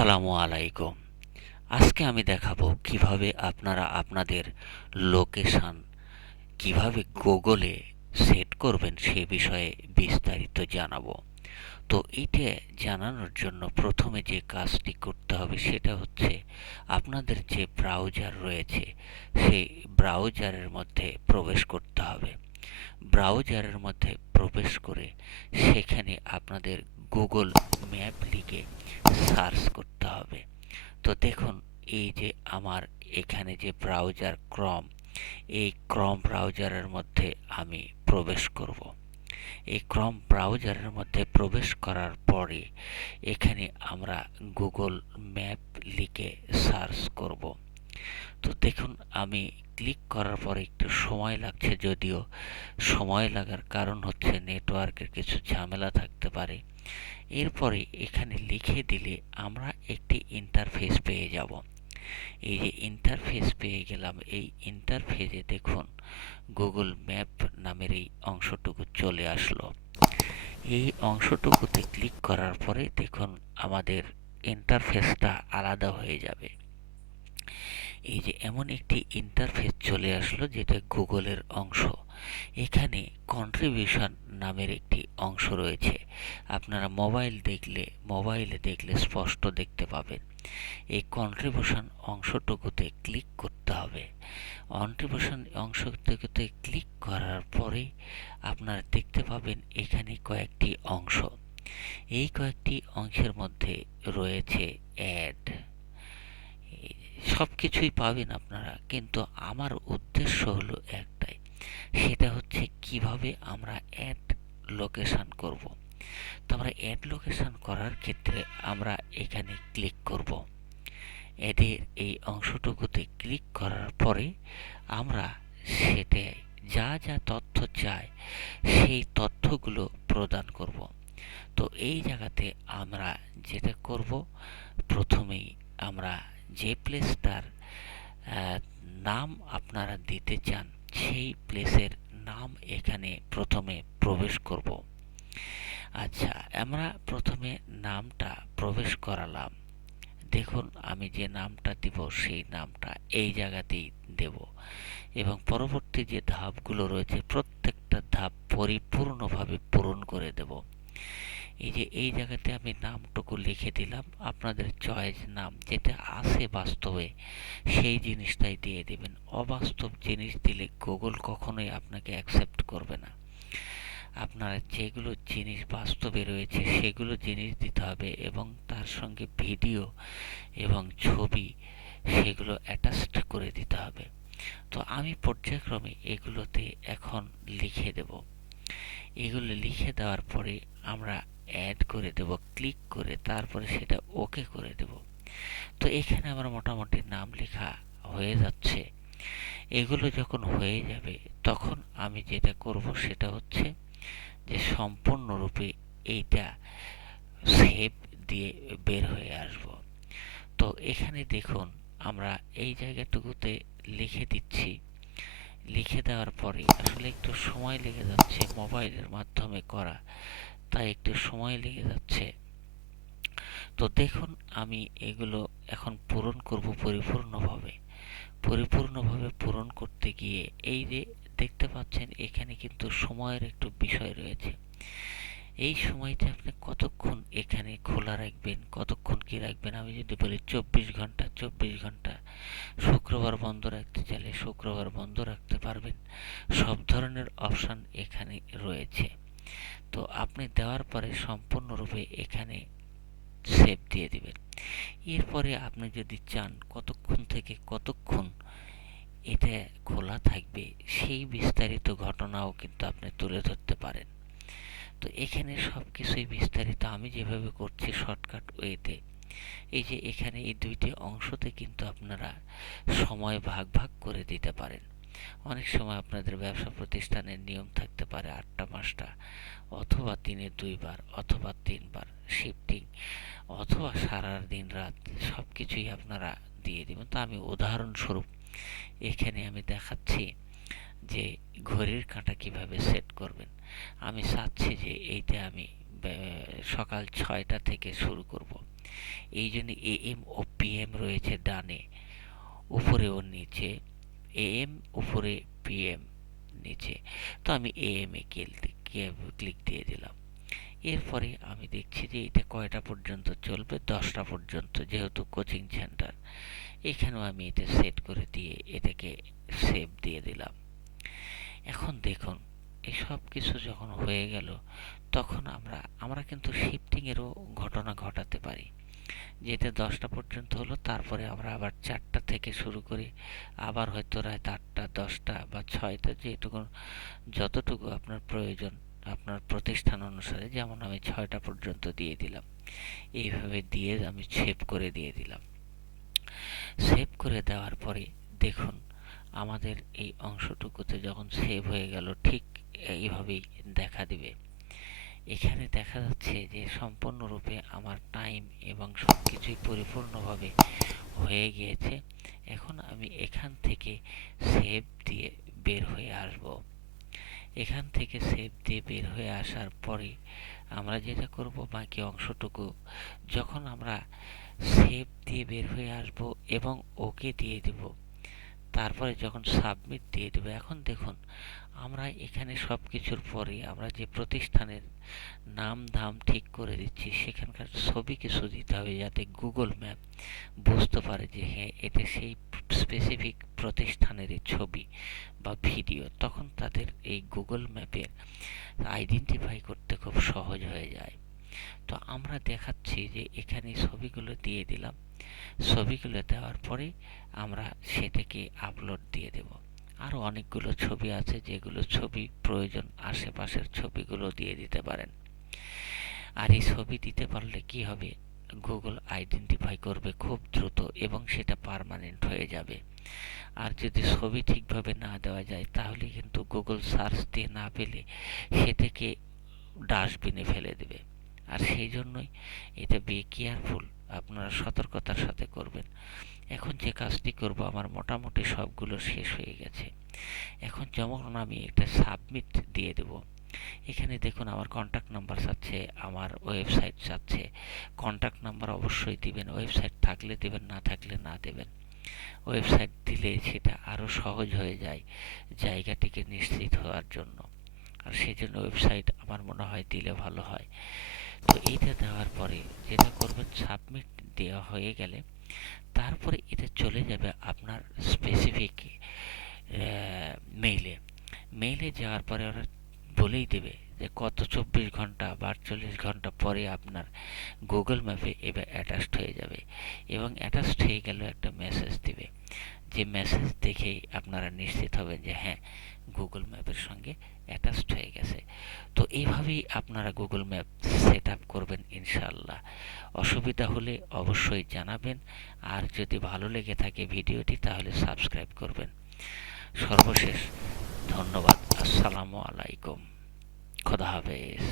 আসসালামু আলাইকুম। আজকে আমি দেখাবো কিভাবে আপনারা আপনাদের লোকেশন কিভাবে গুগলে সেট করবেন সে বিষয়ে বিস্তারিত জানাবো। তো এটা জানানোর জন্য প্রথমে যে কাজটি করতে হবে সেটা হচ্ছে আপনাদের যে ব্রাউজার রয়েছে সেই ব্রাউজারের মধ্যে প্রবেশ করতে হবে। ব্রাউজারের মধ্যে প্রবেশ করে সেখানে আপনাদের গুগল ম্যাপ লিখে সার্চ করতে হবে। তো দেখুন, এই যে আমার এখানে যে ব্রাউজার ক্রম, এই ক্রম ব্রাউজারের মধ্যে আমি প্রবেশ করব। এই ক্রম ব্রাউজারের মধ্যে প্রবেশ করার পরে এখানে আমরা গুগল ম্যাপ লিখে সার্চ করব। তো দেখুন, আমি ক্লিক করার পরে একটু সময় লাগছে, যদিও সময় লাগার কারণ হচ্ছে নেটওয়ার্কের কিছু ঝামেলা থাকতে পারে। এরপরে এখানে লিখে দিলে আমরা একটি ইন্টারফেস পেয়ে যাব। এই যে ইন্টারফেস পেয়ে গেলাম, এই ইন্টারফেসে দেখুন গুগল ম্যাপ নামের এই অংশটুকু চলে আসলো। এই অংশটুকুতে ক্লিক করার পরে দেখুন আমাদের ইন্টারফেসটা আলাদা হয়ে যাবে। এই যে এমন একটি ইন্টারফেস চলে আসলো যেটা গুগলের অংশ। এখানে কন্ট্রিবিউশন নামের একটি অংশ রয়েছে। আপনারা মোবাইলে দেখলে স্পষ্ট দেখতে পাবেন। এই কন্ট্রিবিউশন অংশটুকুতে ক্লিক করতে হবে। কন্ট্রিবিউশন অংশটুকুতে ক্লিক করার পরে আপনারা দেখতে পাবেন এখানে কয়েকটি অংশ। এই কয়েকটি অংশের মধ্যে রয়েছে অ্যাড। সব কিছুই পাবেন আপনারা, কিন্তু আমার উদ্দেশ্য হলো একটাই, সেটা হচ্ছে কিভাবে আমরা অ্যাড লোকেশন করব। তো আমরা অ্যাড লোকেশন করার ক্ষেত্রে আমরা এখানে ক্লিক করব। অ্যাডের এই অংশটুকুতে ক্লিক করার পরে আমরা সেটা যা যা তথ্য চাই সেই তথ্যগুলো প্রদান করব। তো এই জায়গাতে আমরা যেটা করব, প্রথমেই আমরা যে প্লেসটার নাম আপনারা দিতে চান সেই প্লেসের নাম এখানে প্রথমে প্রবেশ করব। আচ্ছা, আমরা প্রথমে নামটা প্রবেশ করালাম। দেখুন, আমি যে নামটা দিব সেই নামটা এই জায়গাতেই দেব এবং পরবর্তী যে ধাপগুলো রয়েছে প্রত্যেকটা ধাপ পরিপূর্ণভাবে পূরণ করে দেব। এই যে এই জায়গাতে আমি নামটুকু লিখে দিলাম, আপনাদের চয়েস নাম যেটা আছে বাস্তবে সেই জিনিসটাই দিয়ে দিবেন। অবাস্তব জিনিস দিলে গুগল কখনোই আপনাকে অ্যাকসেপ্ট করবে না। আপনার যেগুলো জিনিস বাস্তবে রয়েছে সেগুলো জিনিস দিতে হবে এবং তার সঙ্গে ভিডিও এবং ছবি সেগুলো অ্যাটাচড করে দিতে হবে। তো আমি পর্যায়ক্রমে এগুলোতে এখন লিখে দেব। এগুলো লিখে দেওয়ার পরে আমরা অ্যাড করে দেব, ক্লিক করে তারপরে সেটা ওকে করে দেব। তো এখানে আমার মোটামুটি নাম লেখা হয়ে যাচ্ছে। এগুলো যখন হয়ে যাবে তখন আমি যেটা করব সেটা হচ্ছে যে সম্পূর্ণরূপে এইটা সেভ দিয়ে বের হয়ে আসব। তো এখানে দেখুন আমরা এই জায়গাটুকুতে লিখে দিচ্ছি। লিখে দেওয়ার পরে আসলে একটু সময় লেগে যাচ্ছে, মোবাইলের মাধ্যমে করা তাই একটু সময় লেগে যাচ্ছে। তো দেখুন আমি এগুলো এখন পূরণ করব পরিপূর্ণভাবে। পরিপূর্ণভাবে পূরণ করতে গিয়ে এই যে দেখতে পাচ্ছেন এখানে কিন্তু সময়ের একটু বিষয় রয়েছে। এই সময়টা আপনি কতক্ষণ এখানে খোলা রাখবেন, কতক্ষণ কি রাখবেন। আমি যদি বলি 24 ঘন্টা, 24 ঘন্টা। শুক্রবার বন্ধ রাখতে চাইলে শুক্রবার বন্ধ রাখতে পারবেন। সব ধরনের অপশন এখানে রয়েছে। তো আপনি দেওয়ার পরে সম্পূর্ণরূপে এখানে সেভ দিয়ে দিবেন। এরপরে আপনি যদি চান কতক্ষণ থেকে কতক্ষণ এটা খোলা থাকবে সেই বিস্তারিত ঘটনাও কিন্তু আপনি তুলে ধরতে পারেন। তো এখানে সব কিছুই বিস্তারিত আমি যেভাবে করছি শর্টকাট ওয়েতে। এই যে এখানে এই দুইটি অংশতে কিন্তু আপনারা সময় ভাগ ভাগ করে দিতে পারেন। অনেক সময় আপনাদের ব্যবসা প্রতিষ্ঠানের নিয়ম থাকতে পারে 8টা 5টা, অথবা দিনে 2বার অথবা 3বার শিফটিং, অথবা সারা দিন রাত সব কিছুই আপনারা দিয়ে দিবেন। তো আমি উদাহরণস্বরূপ এখানে আমি দেখাচ্ছি যে ঘড়ির কাঁটা কিভাবে সেট করবেন। আমি চাচ্ছি যে এইটা আমি সকাল 6টা থেকে শুরু করব। এই জন্য এএম ও পিএম রয়েছে ডানে, উপরে ও নিচে, এএম উপরে, পিএম নিচে। তো আমি এএম এ ক্লিক দিয়ে দিলাম। এরপরে আমি দেখছি যে এটা কয়টা পর্যন্ত চলবে, 10টা পর্যন্ত, যেহেতু কোচিং সেন্টার। এখানেও আমি এটা সেট করে দিয়ে এটাকে সেভ দিয়ে দিলাম। এখন দেখুন, এই সব কিছু যখন হয়ে গেল, তখন আমরা কিন্তু শিফটিংয়েরও ঘটনা ঘটাতে পারি। যেটা 10টা পর্যন্ত হলো, তারপরে আমরা আবার 4টা থেকে শুরু করি, আবার হয়তো রাত 8টা, 10টা বা 6টা, যতটুকু আপনার প্রয়োজন আপনার প্রতিষ্ঠান অনুসারে। যেমন আমি 6টা পর্যন্ত দিয়ে দিলাম। এইভাবে দিয়ে আমি সেভ করে দিয়ে দিলাম। সেভ করে দেওয়ার পরে দেখুন, আমাদের এই অংশটুকুতে যখন সেভ হয়ে গেল, ঠিক এইভাবেই দেখা দিবে। এখানে দেখা যাচ্ছে যে সম্পূর্ণরূপে আমার টাইম এবং সব কিছুই পরিপূর্ণভাবে হয়ে গিয়েছে। এখন আমি এখান থেকে সেভ দিয়ে বের হয়ে আসব। এখান থেকে সেভ দিয়ে বের হয়ে আসার পরে আমরা যেটা করব, বাকি অংশটুকু যখন আমরা সেভ দিয়ে বের হয়ে আসব এবং ওকে দিয়ে দেব, তারপরে যখন সাবমিট দিয়ে দেব, এখন দেখুন আমরা এখানে সব কিছুর পরে আমরা যে প্রতিষ্ঠানের নাম ধাম ঠিক করে দিচ্ছি, সেখানকার ছবি কিছু দিতে হবে, যাতে গুগল ম্যাপ বুঝতে পারে যে হ্যাঁ, এটা সেই স্পেসিফিক প্রতিষ্ঠানের ছবি বা ভিডিও। তখন তাদের এই গুগল ম্যাপের আইডেন্টিফাই করতে খুব সহজ হয়ে যায়। তো আমরা দেখাচ্ছি যে এখানে ছবিগুলো দিয়ে দিলাম। ছবিগুলো দেওয়ার পরে আমরা সেটাকে আপলোড দিয়ে দেব। আরও অনেকগুলো ছবি আছে, যেগুলো ছবি প্রয়োজন, আশেপাশের ছবিগুলো দিয়ে দিতে পারেন। আর এই ছবি দিতে পারলে কি হবে, গুগল আইডেন্টিফাই করবে খুব দ্রুত এবং সেটা পার্মানেন্ট হয়ে যাবে। আর যদি ছবি ঠিকভাবে না দেওয়া যায়, তাহলে কিন্তু গুগল সার্চ দিয়ে না পেলে সেটাকে ডাস্টবিনে ফেলে দেবে। আর সেই জন্যই এটা বি কেয়ারফুল, আপনারা সতর্কতার সাথে করবেন। এখন যে কাজটি করব, আমার মোটামুটি সবগুলো শেষ হয়ে গেছে। এখন যেমন আমি এটা সাবমিট দিয়ে দেব, এখানে দেখুন আমার কন্ট্যাক্ট নাম্বার চাচ্ছে, আমার ওয়েবসাইট চাচ্ছে। কন্ট্যাক্ট নাম্বার অবশ্যই দিবেন, ওয়েবসাইট থাকলে দেবেন, না থাকলে না দেবেন। ওয়েবসাইট দিলে সেটা আরও সহজ হয়ে যায় জায়গাটিকে নিশ্চিত হওয়ার জন্য। আর সেই জন্য ওয়েবসাইট আমার মনে হয় দিলে ভালো হয়। তো এইটা দেওয়ার পরে যেটা করবেন, সাবমিট দেওয়া হয়ে গেলে তারপরে এটা চলে যাবে আপনার স্পেসিফিক মেইলে। মেইলে যাওয়ার পরে ওরা বলেই দেবে যে কত 24 ঘন্টা বা 48 ঘন্টা পরে আপনার গুগল ম্যাপে এবার অ্যাটাচড হয়ে যাবে। এবং অ্যাটাচড হয়ে গেলে একটা মেসেজ দিবে, যে মেসেজ দেখেই আপনারা নিশ্চিত হবেন যে হ্যাঁ, গুগল ম্যাপের সঙ্গে অ্যাটাচড হয়ে গেছে। তো এইভাবেই আপনারা গুগল ম্যাপ সেট আপ করবেন ইনশাআল্লাহ। অসুবিধা হলে অবশ্যই জানাবেন। আর যদি ভালো লেগে থাকে ভিডিওটি, তাহলে সাবস্ক্রাইব করবেন। সর্বশেষ ধন্যবাদ। আসসালামু আলাইকুম। খোদা হাফেজ।